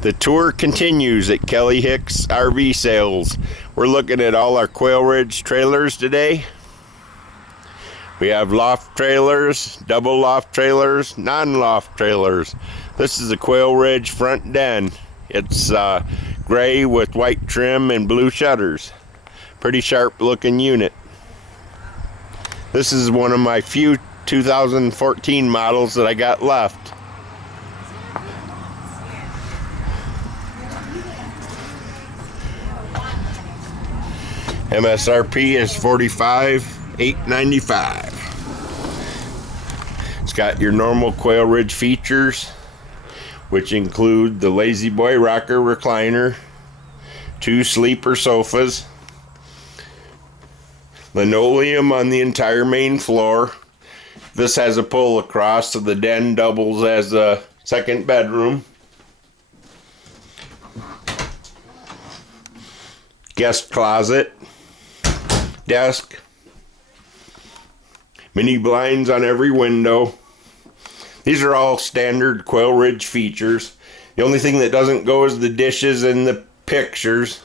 The tour continues at Kelly Hicks RV Sales. We're looking at all our Quailridge trailers today. We have loft trailers, double loft trailers, non-loft trailers. This is a Quailridge front den. It's gray with white trim and blue shutters. Pretty sharp looking unit. This is one of my few 2014 models that I got left. MSRP is $45,895. It's got your normal Quailridge features, which include the Lazy Boy rocker recliner, 2 sleeper sofas, linoleum on the entire main floor. This has a pull across, so the den doubles as a second bedroom. Guest closet, desk, mini blinds on every window. These are all standard Quailridge features. The only thing that doesn't go is the dishes and the pictures.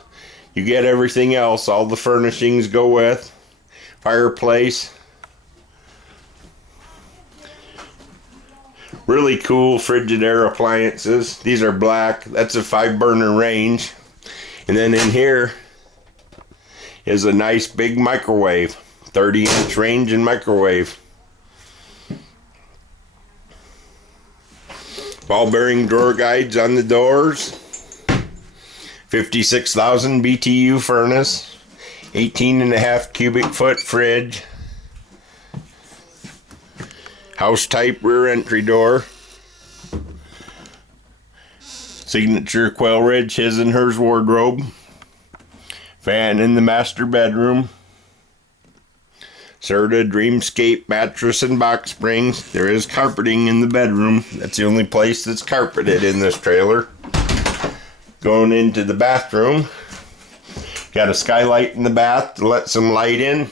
You get everything else. All the furnishings go with. Fireplace. Really cool Frigidaire appliances. These are black. That's a 5-burner range. And then in here is a nice big microwave, 30-inch range and microwave. Ball bearing drawer guides on the doors. 56,000 BTU furnace. 18.5 cubic foot fridge. House type rear entry door. Signature Quailridge his and hers wardrobe. Fan in the master bedroom. Serta Dreamscape mattress and box springs. There is carpeting in the bedroom. That's the only place that's carpeted in this trailer. Going into the bathroom. Got a skylight in the bath to let some light in.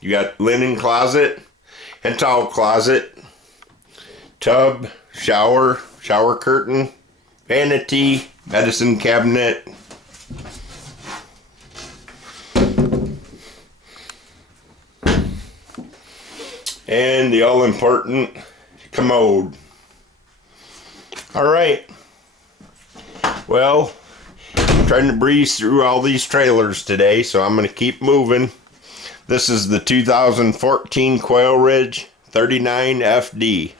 You got linen closet and towel closet. Tub, shower, shower curtain, vanity, medicine cabinet. And the all-important commode. Alright. Well, I'm trying to breeze through all these trailers today, so I'm going to keep moving. This is the 2014 Quailridge 39Fd.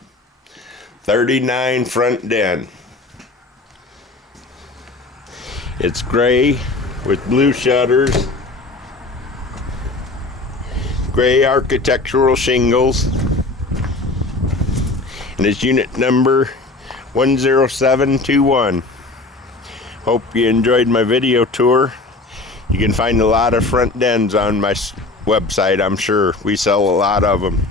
39 front den. It's gray with blue shutters. Gray architectural shingles, and it's unit number 10721. Hope you enjoyed my video tour. You can find a lot of front dens on my website, I'm sure. We sell a lot of them.